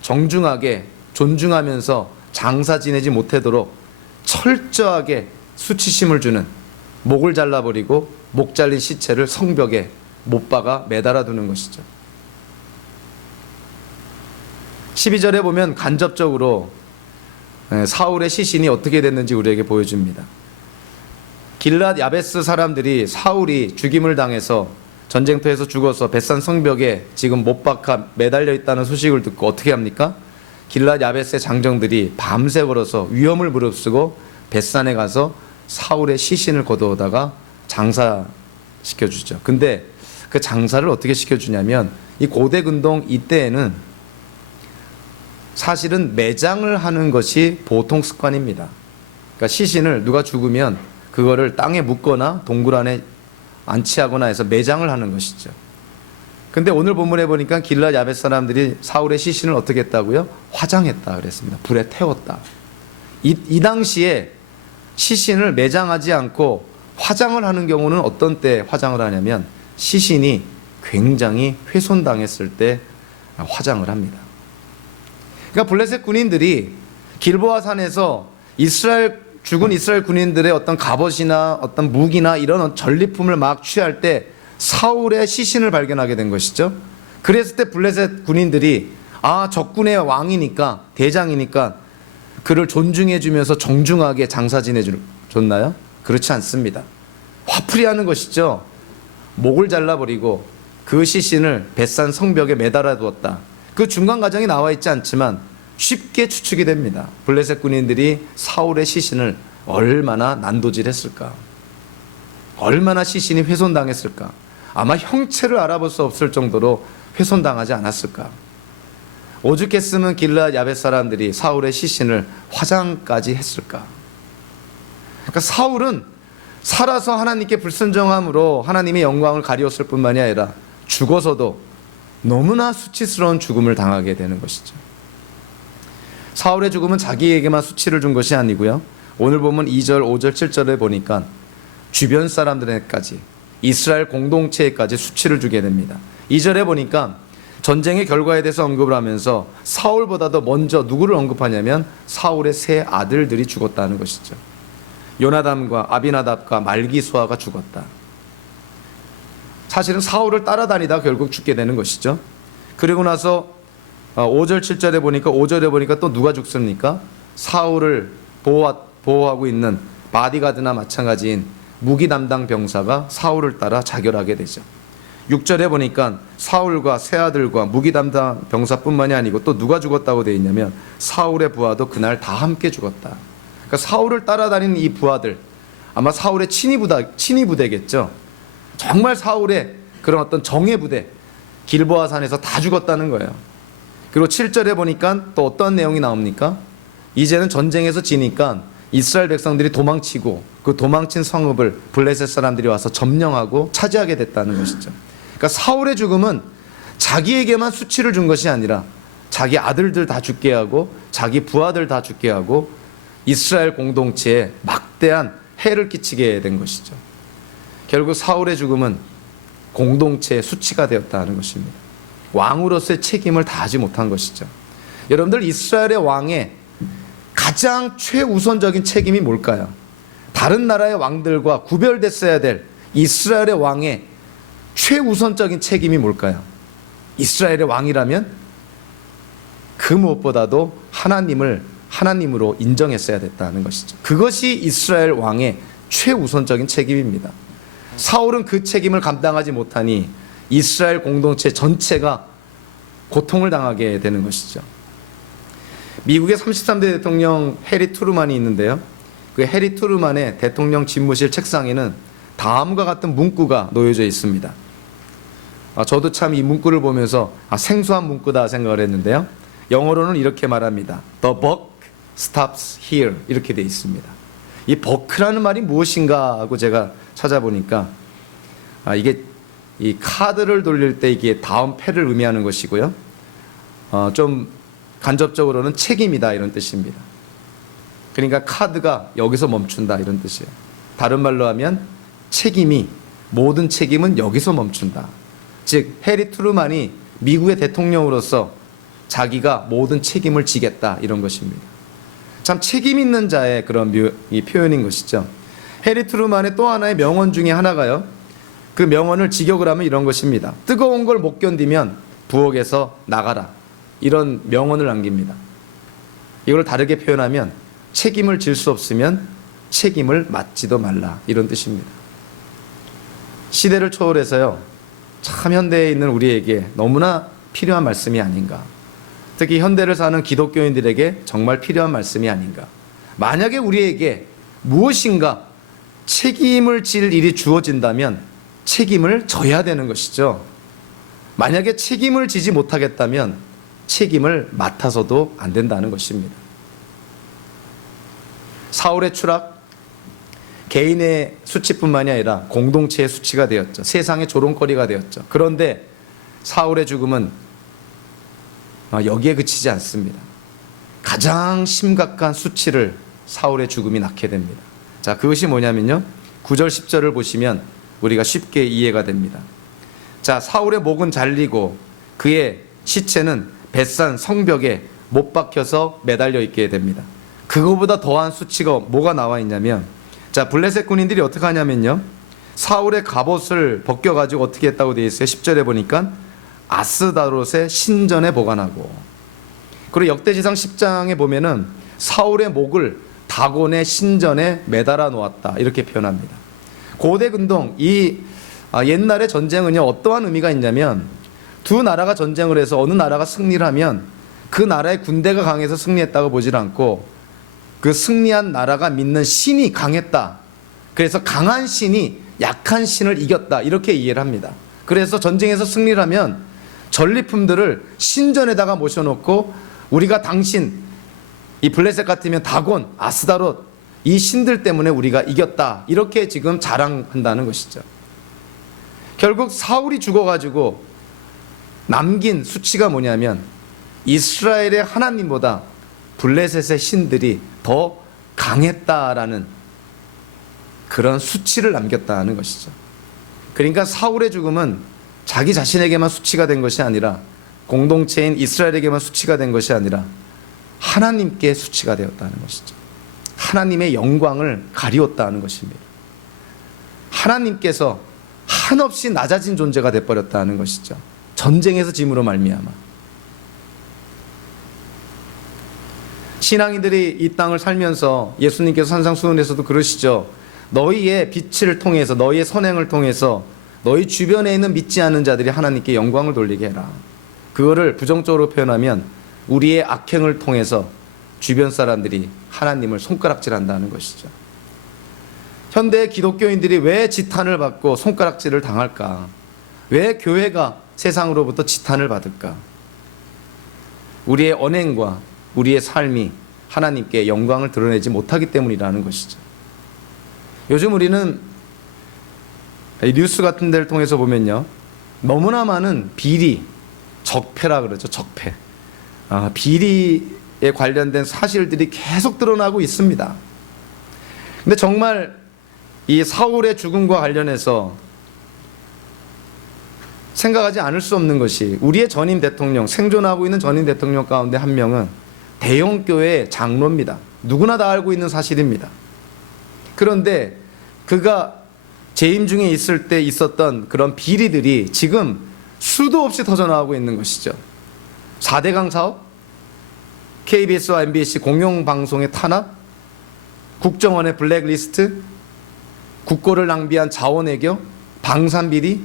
정중하게 존중하면서 장사 지내지 못하도록 철저하게 수치심을 주는, 목을 잘라버리고 목 잘린 시체를 성벽에 못 박아 매달아 두는 것이죠. 12절에 보면 간접적으로 사울의 시신이 어떻게 됐는지 우리에게 보여줍니다. 길랏 야베스 사람들이 사울이 죽임을 당해서 전쟁터에서 죽어서 벳산 성벽에 지금 못 박아 매달려 있다는 소식을 듣고 어떻게 합니까? 길랏 야베스의 장정들이 밤새 걸어서 위험을 무릅쓰고 벳산에 가서 사울의 시신을 거두어다가 장사시켜주죠. 근데 그 장사를 어떻게 시켜주냐면 이 고대 근동 이때에는 사실은 매장을 하는 것이 보통 습관입니다. 그러니까 시신을 누가 죽으면 그거를 땅에 묻거나 동굴 안에 안치하거나 해서 매장을 하는 것이죠. 근데 오늘 본문에 보니까 길랏 야베스 사람들이 사울의 시신을 어떻게 했다고요? 화장했다 그랬습니다. 불에 태웠다. 이 당시에 시신을 매장하지 않고 화장을 하는 경우는 어떤 때 화장을 하냐면 시신이 굉장히 훼손당했을 때 화장을 합니다. 그러니까 블레셋 군인들이 길보아 산에서 죽은 이스라엘 군인들의 어떤 갑옷이나 어떤 무기나 이런 전리품을 막 취할 때 사울의 시신을 발견하게 된 것이죠. 그랬을 때 블레셋 군인들이 적군의 왕이니까, 대장이니까 그를 존중해 주면서 정중하게 장사 지내줬나요? 그렇지 않습니다. 화풀이 하는 것이죠. 목을 잘라버리고 그 시신을 벳산 성벽에 매달아 두었다. 그 중간 과정이 나와 있지 않지만 쉽게 추측이 됩니다. 블레셋 군인들이 사울의 시신을 얼마나 난도질했을까? 얼마나 시신이 훼손당했을까? 아마 형체를 알아볼 수 없을 정도로 훼손당하지 않았을까? 오죽했으면 길랏 야베스 사람들이 사울의 시신을 화장까지 했을까? 그러니까 사울은 살아서 하나님께 불순종함으로 하나님의 영광을 가리웠을 뿐만이 아니라 죽어서도 너무나 수치스러운 죽음을 당하게 되는 것이죠. 사울의 죽음은 자기에게만 수치를 준 것이 아니고요. 오늘 보면 2절, 5절, 7절에 보니까 주변 사람들에게까지, 이스라엘 공동체에까지 수치를 주게 됩니다. 2절에 보니까 전쟁의 결과에 대해서 언급을 하면서 사울보다도 먼저 누구를 언급하냐면 사울의 세 아들들이 죽었다는 것이죠. 요나담과 아비나답과 말기수아가 죽었다. 사실은 사울을 따라다니다 결국 죽게 되는 것이죠. 그리고 나서 5절 7절에 보니까 5절에 보니까 또 누가 죽습니까? 사울을 보호하고 있는 바디가드나 마찬가지인 무기 담당 병사가 사울을 따라 자결하게 되죠. 6절에 보니까 사울과 세 아들과 무기 담당 병사뿐만이 아니고 또 누가 죽었다고 되어 있냐면 사울의 부하도 그날 다 함께 죽었다. 그러니까 사울을 따라다니는 이 부하들, 아마 사울의 친위 부대겠죠. 정말 사울의 그런 어떤 정예 부대, 길보아 산에서 다 죽었다는 거예요. 그리고 7절에 보니까 또 어떤 내용이 나옵니까? 이제는 전쟁에서 지니까 이스라엘 백성들이 도망치고 그 도망친 성읍을 블레셋 사람들이 와서 점령하고 차지하게 됐다는 것이죠. 그러니까 사울의 죽음은 자기에게만 수치를 준 것이 아니라 자기 아들들 다 죽게 하고 자기 부하들 다 죽게 하고 이스라엘 공동체에 막대한 해를 끼치게 된 것이죠. 결국 사울의 죽음은 공동체의 수치가 되었다는 것입니다. 왕으로서의 책임을 다하지 못한 것이죠. 여러분들, 이스라엘의 왕의 가장 최우선적인 책임이 뭘까요? 다른 나라의 왕들과 구별됐어야 될 이스라엘의 왕의 최우선적인 책임이 뭘까요? 이스라엘의 왕이라면 그 무엇보다도 하나님으로 인정했어야 됐다는 것이죠. 그것이 이스라엘 왕의 최우선적인 책임입니다. 사울은 그 책임을 감당하지 못하니 이스라엘 공동체 전체가 고통을 당하게 되는 것이죠. 미국의 33대 대통령 해리 트루만이 있는데요. 그 해리 트루만의 대통령 집무실 책상에는 다음과 같은 문구가 놓여져 있습니다. 저도 참 이 문구를 보면서 생소한 문구다 생각을 했는데요. 영어로는 이렇게 말합니다. The buck stops here. 이렇게 되어 있습니다. 이 버크라는 말이 무엇인가 하고 제가 찾아보니까 이게 이 카드를 돌릴 때 이게 다음 패를 의미하는 것이고요. 좀 간접적으로는 책임이다 이런 뜻입니다. 그러니까 카드가 여기서 멈춘다 이런 뜻이에요. 다른 말로 하면 모든 책임은 여기서 멈춘다. 즉 해리 트루만이 미국의 대통령으로서 자기가 모든 책임을 지겠다 이런 것입니다. 참 책임 있는 자의 그런 이 표현인 것이죠. 해리 트루만의 또 하나의 명언 중에 하나가요. 그 명언을 직역을 하면 이런 것입니다. 뜨거운 걸 못 견디면 부엌에서 나가라. 이런 명언을 남깁니다. 이걸 다르게 표현하면 책임을 질 수 없으면 책임을 맡지도 말라. 이런 뜻입니다. 시대를 초월해서요. 참 현대에 있는 우리에게 너무나 필요한 말씀이 아닌가. 특히 현대를 사는 기독교인들에게 정말 필요한 말씀이 아닌가. 만약에 우리에게 무엇인가 책임을 질 일이 주어진다면 책임을 져야 되는 것이죠. 만약에 책임을 지지 못하겠다면 책임을 맡아서도 안 된다는 것입니다. 사울의 추락, 개인의 수치뿐만이 아니라 공동체의 수치가 되었죠. 세상의 조롱거리가 되었죠. 그런데 사울의 죽음은 여기에 그치지 않습니다. 가장 심각한 수치를 사울의 죽음이 낳게 됩니다. 자, 그것이 뭐냐면요. 9절 10절을 보시면 우리가 쉽게 이해가 됩니다. 자, 사울의 목은 잘리고 그의 시체는 벳산 성벽에 못 박혀서 매달려 있게 됩니다. 그거보다 더한 수치가 뭐가 나와 있냐면, 자, 블레셋 군인들이 어떻게 하냐면요. 사울의 갑옷을 벗겨가지고 어떻게 했다고 되어 있어요. 10절에 보니까 아스다롯의 신전에 보관하고, 그리고 역대지상 10장에 보면은 사울의 목을 다곤의 신전에 매달아 놓았다 이렇게 표현합니다. 고대 근동 옛날의 전쟁은요 어떠한 의미가 있냐면, 두 나라가 전쟁을 해서 어느 나라가 승리를 하면 그 나라의 군대가 강해서 승리했다고 보질 않고 그 승리한 나라가 믿는 신이 강했다. 그래서 강한 신이 약한 신을 이겼다 이렇게 이해를 합니다. 그래서 전쟁에서 승리를 하면 전리품들을 신전에다가 모셔놓고 우리가 당신 이 블레셋 같으면 다곤, 아스다롯 이 신들 때문에 우리가 이겼다 이렇게 지금 자랑한다는 것이죠. 결국 사울이 죽어가지고 남긴 수치가 뭐냐면 이스라엘의 하나님보다 블레셋의 신들이 더 강했다라는 그런 수치를 남겼다는 것이죠. 그러니까 사울의 죽음은 자기 자신에게만 수치가 된 것이 아니라 공동체인 이스라엘에게만 수치가 된 것이 아니라 하나님께 수치가 되었다는 것이죠. 하나님의 영광을 가리웠다는 것입니다. 하나님께서 한없이 낮아진 존재가 되어버렸다는 것이죠. 전쟁에서 짐으로 말미암아. 신앙인들이 이 땅을 살면서 예수님께서 산상수훈에서도 그러시죠. 너희의 빛을 통해서, 너희의 선행을 통해서 너희 주변에 있는 믿지 않는 자들이 하나님께 영광을 돌리게 해라. 그거를 부정적으로 표현하면 우리의 악행을 통해서 주변 사람들이 하나님을 손가락질한다는 것이죠. 현대 기독교인들이 왜 지탄을 받고 손가락질을 당할까? 왜 교회가 세상으로부터 지탄을 받을까? 우리의 언행과 우리의 삶이 하나님께 영광을 드러내지 못하기 때문이라는 것이죠. 요즘 우리는 뉴스 같은 데를 통해서 보면요, 너무나 많은 비리, 적폐라 그러죠. 적폐. 비리에 관련된 사실들이 계속 드러나고 있습니다. 근데 정말 이 사울의 죽음과 관련해서 생각하지 않을 수 없는 것이, 우리의 전임 대통령, 생존하고 있는 전임 대통령 가운데 한 명은 대형교회 장로입니다. 누구나 다 알고 있는 사실입니다. 그런데 그가 재임 중에 있을 때 있었던 그런 비리들이 지금 수도 없이 터져나오고 있는 것이죠. 4대강 사업, KBS와 MBC 공영방송의 탄압, 국정원의 블랙리스트, 국고를 낭비한 자원외교, 방산비리,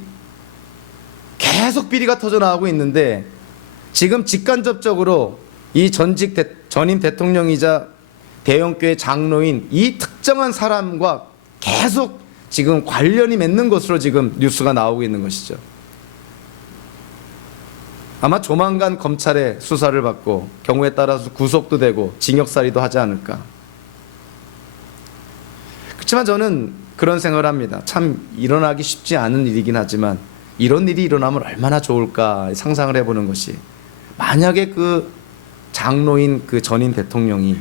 계속 비리가 터져나오고 있는데 지금 직간접적으로 이 전직 전임 대통령이자 대형교회 장로인 이 특정한 사람과 계속 지금 관련이 맺는 것으로 지금 뉴스가 나오고 있는 것이죠. 아마 조만간 검찰의 수사를 받고 경우에 따라서 구속도 되고 징역살이도 하지 않을까. 그렇지만 저는 그런 생각을 합니다. 참 일어나기 쉽지 않은 일이긴 하지만 이런 일이 일어나면 얼마나 좋을까 상상을 해보는 것이, 만약에 그 장로인 그 전임 대통령이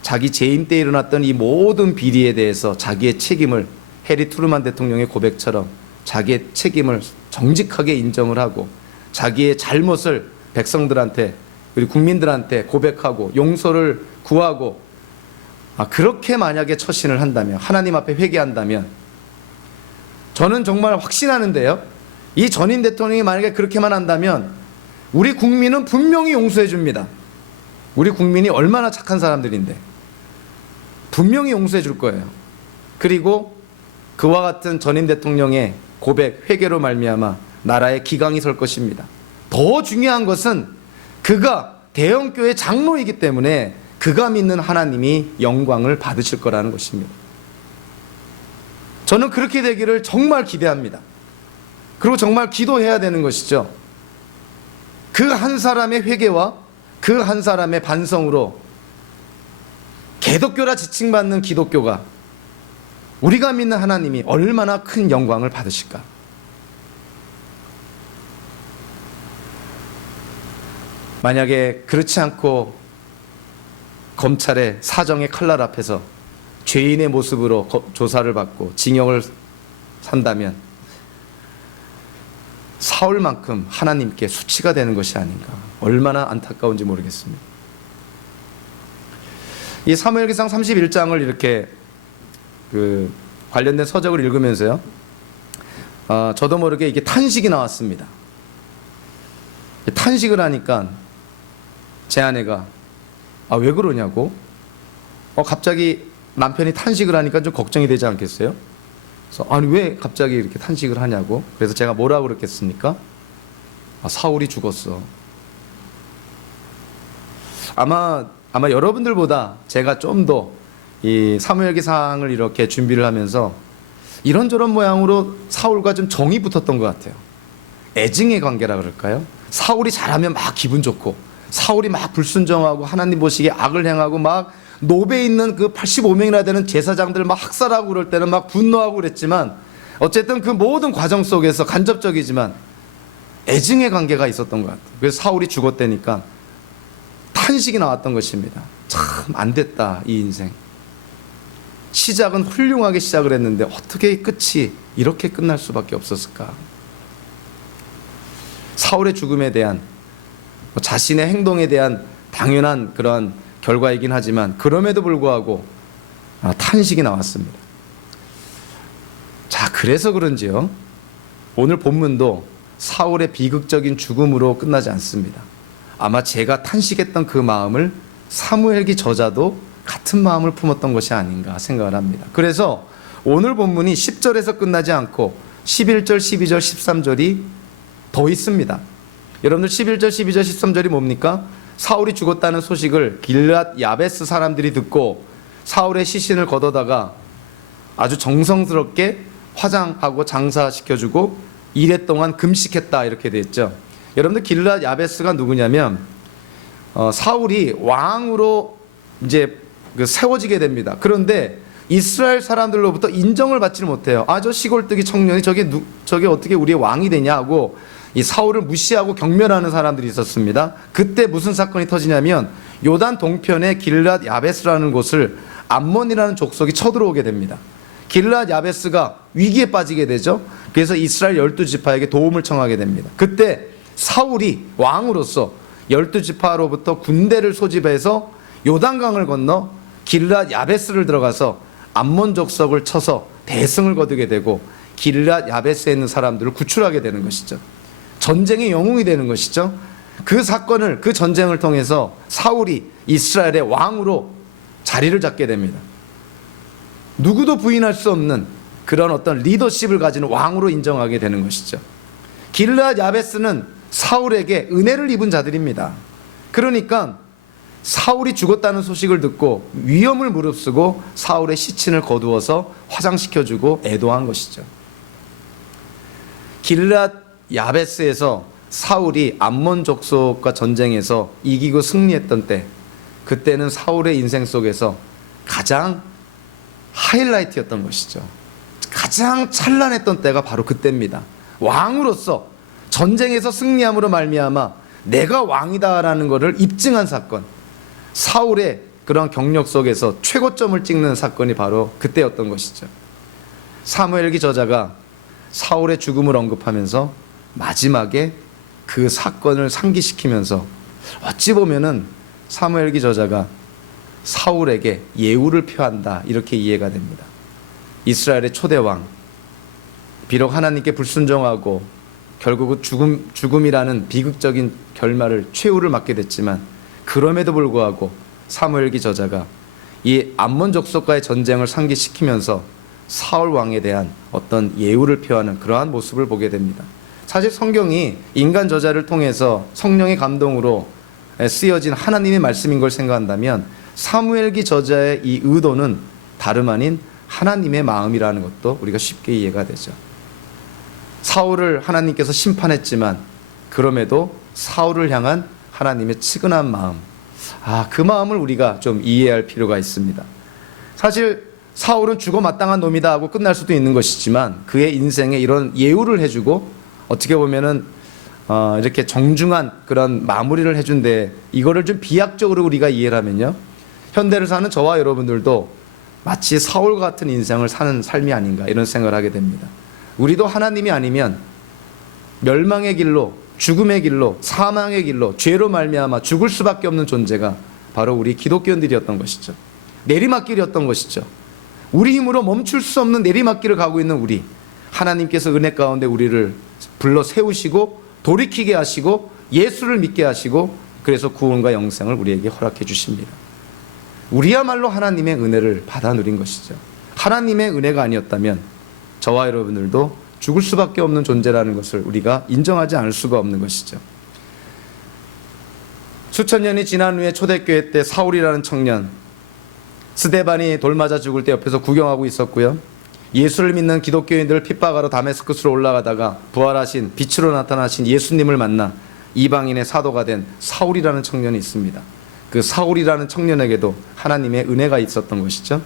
자기 재임 때 일어났던 이 모든 비리에 대해서 자기의 책임을, 해리 트루만 대통령의 고백처럼 자기의 책임을 정직하게 인정을 하고 자기의 잘못을 백성들한테, 우리 국민들한테 고백하고 용서를 구하고, 그렇게 만약에 처신을 한다면, 하나님 앞에 회개한다면, 저는 정말 확신하는데요, 이 전임 대통령이 만약에 그렇게만 한다면 우리 국민은 분명히 용서해 줍니다. 우리 국민이 얼마나 착한 사람들인데 분명히 용서해 줄 거예요. 그리고 그와 같은 전임 대통령의 고백, 회개로 말미암아 나라에 기강이 설 것입니다. 더 중요한 것은 그가 대형교회 장로이기 때문에 그가 믿는 하나님이 영광을 받으실 거라는 것입니다. 저는 그렇게 되기를 정말 기대합니다. 그리고 정말 기도해야 되는 것이죠. 그 한 사람의 회개와 그 한 사람의 반성으로 개독교라 지칭받는 기독교가, 우리가 믿는 하나님이 얼마나 큰 영광을 받으실까. 만약에 그렇지 않고 검찰의 사정의 칼날 앞에서 죄인의 모습으로 조사를 받고 징역을 산다면 사울만큼 하나님께 수치가 되는 것이 아닌가. 얼마나 안타까운지 모르겠습니다. 이 사무엘기상 31장을 이렇게 관련된 서적을 읽으면서요, 저도 모르게 이게 탄식이 나왔습니다. 탄식을 하니까 제 아내가 왜 그러냐고, 갑자기 남편이 탄식을 하니까 좀 걱정이 되지 않겠어요? 그래서 아니 왜 갑자기 이렇게 탄식을 하냐고. 그래서 제가 뭐라고 그랬겠습니까? 사울이 죽었어. 아마 여러분들보다 제가 좀 더 이 사무엘기상을 이렇게 준비를 하면서 이런저런 모양으로 사울과 좀 정이 붙었던 것 같아요. 애증의 관계라 그럴까요? 사울이 잘하면 막 기분 좋고, 사울이 막 불순종하고 하나님 보시기에 악을 행하고 막 노베에 있는 그 85명이나 되는 제사장들 막 학살하고 그럴 때는 막 분노하고 그랬지만, 어쨌든 그 모든 과정 속에서 간접적이지만 애증의 관계가 있었던 것 같아요. 그래서 사울이 죽었다니까 탄식이 나왔던 것입니다. 참 안 됐다 이 인생. 시작은 훌륭하게 시작을 했는데 어떻게 끝이 이렇게 끝날 수밖에 없었을까. 사울의 죽음에 대한, 자신의 행동에 대한 당연한 그러한 결과이긴 하지만 그럼에도 불구하고 탄식이 나왔습니다. 자, 그래서 그런지요, 오늘 본문도 사울의 비극적인 죽음으로 끝나지 않습니다. 아마 제가 탄식했던 그 마음을 사무엘기 저자도 같은 마음을 품었던 것이 아닌가 생각을 합니다. 그래서 오늘 본문이 10절에서 끝나지 않고 11절, 12절, 13절이 더 있습니다. 여러분들 11절, 12절, 13절이 뭡니까? 사울이 죽었다는 소식을 길앗 야베스 사람들이 듣고 사울의 시신을 걷어다가 아주 정성스럽게 화장하고 장사시켜주고 이래 동안 금식했다, 이렇게 되어 있죠. 여러분들 길앗 야베스가 누구냐면 사울이 왕으로 이제 세워지게 됩니다. 그런데 이스라엘 사람들로부터 인정을 받지 못해요. 저 시골뜨기 청년이 저게 어떻게 우리의 왕이 되냐고 이 사울을 무시하고 경멸하는 사람들이 있었습니다. 그때 무슨 사건이 터지냐면 요단 동편의 길앗 야베스라는 곳을 암몬이라는 족속이 쳐들어오게 됩니다. 길앗 야베스가 위기에 빠지게 되죠. 그래서 이스라엘 12지파에게 도움을 청하게 됩니다. 그때 사울이 왕으로서 12지파로부터 군대를 소집해서 요단강을 건너 길앗 야베스를 들어가서 암몬 족속을 쳐서 대승을 거두게 되고 길앗 야베스에 있는 사람들을 구출하게 되는 것이죠. 전쟁의 영웅이 되는 것이죠. 그 사건을, 그 전쟁을 통해서 사울이 이스라엘의 왕으로 자리를 잡게 됩니다. 누구도 부인할 수 없는 그런 어떤 리더십을 가진 왕으로 인정하게 되는 것이죠. 길앗 야베스는 사울에게 은혜를 입은 자들입니다. 그러니까 사울이 죽었다는 소식을 듣고 위험을 무릅쓰고 사울의 시친을 거두어서 화장시켜주고 애도한 것이죠. 길앗 야베스에서 사울이 암몬 족속과 전쟁에서 이기고 승리했던 때, 그때는 사울의 인생 속에서 가장 하이라이트였던 것이죠. 가장 찬란했던 때가 바로 그때입니다. 왕으로서 전쟁에서 승리함으로 말미암아 내가 왕이다라는 것을 입증한 사건, 사울의 그런 경력 속에서 최고점을 찍는 사건이 바로 그때였던 것이죠. 사무엘기 저자가 사울의 죽음을 언급하면서 마지막에 그 사건을 상기시키면서 어찌 보면은 사무엘기 저자가 사울에게 예우를 표한다, 이렇게 이해가 됩니다. 이스라엘의 초대왕, 비록 하나님께 불순종하고 결국은 죽음이라는 비극적인 결말을, 최후를 맞게 됐지만, 그럼에도 불구하고 사무엘기 저자가 이 암몬 족속과의 전쟁을 상기시키면서 사울 왕에 대한 어떤 예우를 표하는 그러한 모습을 보게 됩니다. 사실 성경이 인간 저자를 통해서 성령의 감동으로 쓰여진 하나님의 말씀인 걸 생각한다면, 사무엘기 저자의 이 의도는 다름 아닌 하나님의 마음이라는 것도 우리가 쉽게 이해가 되죠. 사울을 하나님께서 심판했지만 그럼에도 사울을 향한 하나님의 치근한 마음, 그 마음을 우리가 좀 이해할 필요가 있습니다. 사실 사울은 죽어 마땅한 놈이다 하고 끝날 수도 있는 것이지만, 그의 인생에 이런 예우를 해주고 어떻게 보면은 이렇게 정중한 그런 마무리를 해준데, 이거를 좀 비약적으로 우리가 이해를 하면요, 현대를 사는 저와 여러분들도 마치 사울 같은 인생을 사는 삶이 아닌가, 이런 생각을 하게 됩니다. 우리도 하나님이 아니면 멸망의 길로, 죽음의 길로, 사망의 길로, 죄로 말미암아 죽을 수밖에 없는 존재가 바로 우리 기독교인들이었던 것이죠. 내리막길이었던 것이죠. 우리 힘으로 멈출 수 없는 내리막길을 가고 있는 우리, 하나님께서 은혜 가운데 우리를 불러 세우시고 돌이키게 하시고 예수를 믿게 하시고, 그래서 구원과 영생을 우리에게 허락해 주십니다. 우리야말로 하나님의 은혜를 받아 누린 것이죠. 하나님의 은혜가 아니었다면 저와 여러분들도 죽을 수밖에 없는 존재라는 것을 우리가 인정하지 않을 수가 없는 것이죠. 수천 년이 지난 후에 초대교회 때 사울이라는 청년, 스데반이 돌 맞아 죽을 때 옆에서 구경하고 있었고요. 예수를 믿는 기독교인들을 핍박하러 다메스크스로 올라가다가 부활하신, 빛으로 나타나신 예수님을 만나 이방인의 사도가 된 사울이라는 청년이 있습니다. 그 사울이라는 청년에게도 하나님의 은혜가 있었던 것이죠.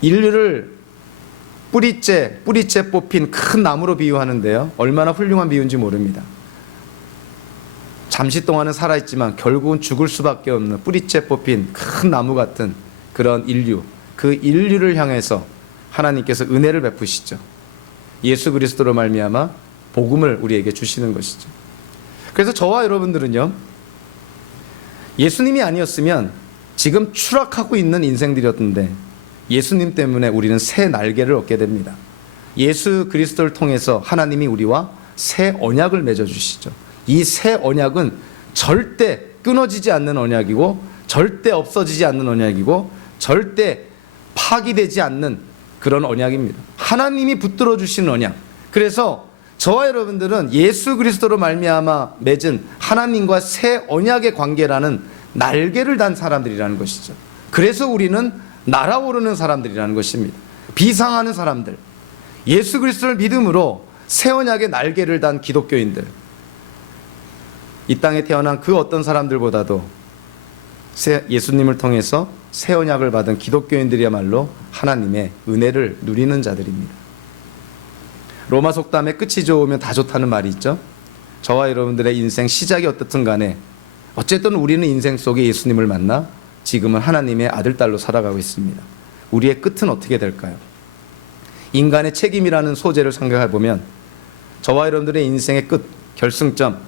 인류를 뿌리째 뽑힌 큰 나무로 비유하는데요, 얼마나 훌륭한 비유인지 모릅니다. 잠시 동안은 살아있지만 결국은 죽을 수밖에 없는 뿌리째 뽑힌 큰 나무 같은 그런 인류, 그 인류를 향해서 하나님께서 은혜를 베푸시죠. 예수 그리스도로 말미암아 복음을 우리에게 주시는 것이죠. 그래서 저와 여러분들은요, 예수님이 아니었으면 지금 추락하고 있는 인생들이었는데, 예수님 때문에 우리는 새 날개를 얻게 됩니다. 예수 그리스도를 통해서 하나님이 우리와 새 언약을 맺어주시죠. 이 새 언약은 절대 끊어지지 않는 언약이고, 절대 없어지지 않는 언약이고, 절대 파기되지 않는 그런 언약입니다. 하나님이 붙들어 주시는 언약. 그래서 저와 여러분들은 예수 그리스도로 말미암아 맺은 하나님과 새 언약의 관계라는 날개를 단 사람들이라는 것이죠. 그래서 우리는 날아오르는 사람들이라는 것입니다. 비상하는 사람들, 예수 그리스도를 믿음으로 새 언약의 날개를 단 기독교인들, 이 땅에 태어난 그 어떤 사람들보다도 예수님을 통해서 새 언약을 받은 기독교인들이야말로 하나님의 은혜를 누리는 자들입니다. 로마 속담에 끝이 좋으면 다 좋다는 말이 있죠. 저와 여러분들의 인생 시작이 어떻든 간에 어쨌든 우리는 인생 속에 예수님을 만나 지금은 하나님의 아들, 딸로 살아가고 있습니다. 우리의 끝은 어떻게 될까요? 인간의 책임이라는 소재를 생각해 보면 저와 여러분들의 인생의 끝, 결승점,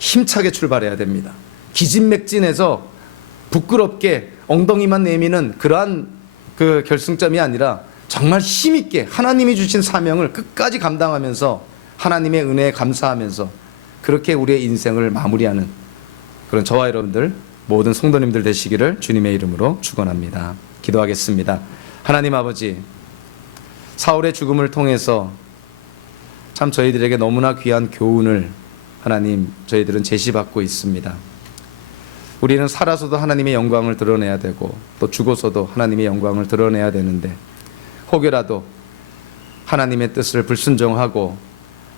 힘차게 출발해야 됩니다. 기진맥진해서 부끄럽게 엉덩이만 내미는 그러한 그 결승점이 아니라 정말 힘있게 하나님이 주신 사명을 끝까지 감당하면서 하나님의 은혜에 감사하면서 그렇게 우리의 인생을 마무리하는 그런 저와 여러분들 모든 성도님들 되시기를 주님의 이름으로 축원합니다. 기도하겠습니다. 하나님 아버지, 사울의 죽음을 통해서 참 저희들에게 너무나 귀한 교훈을 하나님 저희들은 제시받고 있습니다. 우리는 살아서도 하나님의 영광을 드러내야 되고 또 죽어서도 하나님의 영광을 드러내야 되는데 혹여라도 하나님의 뜻을 불순종하고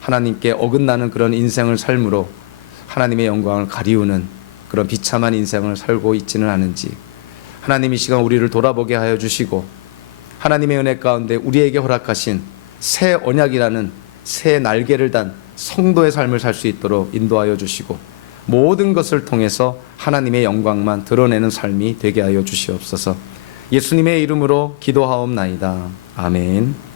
하나님께 어긋나는 그런 인생을 삶으로 하나님의 영광을 가리우는 그런 비참한 인생을 살고 있지는 않은지 하나님 이 시간 우리를 돌아보게 하여 주시고 하나님의 은혜 가운데 우리에게 허락하신 새 언약이라는 새 날개를 단 성도의 삶을 살 수 있도록 인도하여 주시고 모든 것을 통해서 하나님의 영광만 드러내는 삶이 되게 하여 주시옵소서. 예수님의 이름으로 기도하옵나이다. 아멘.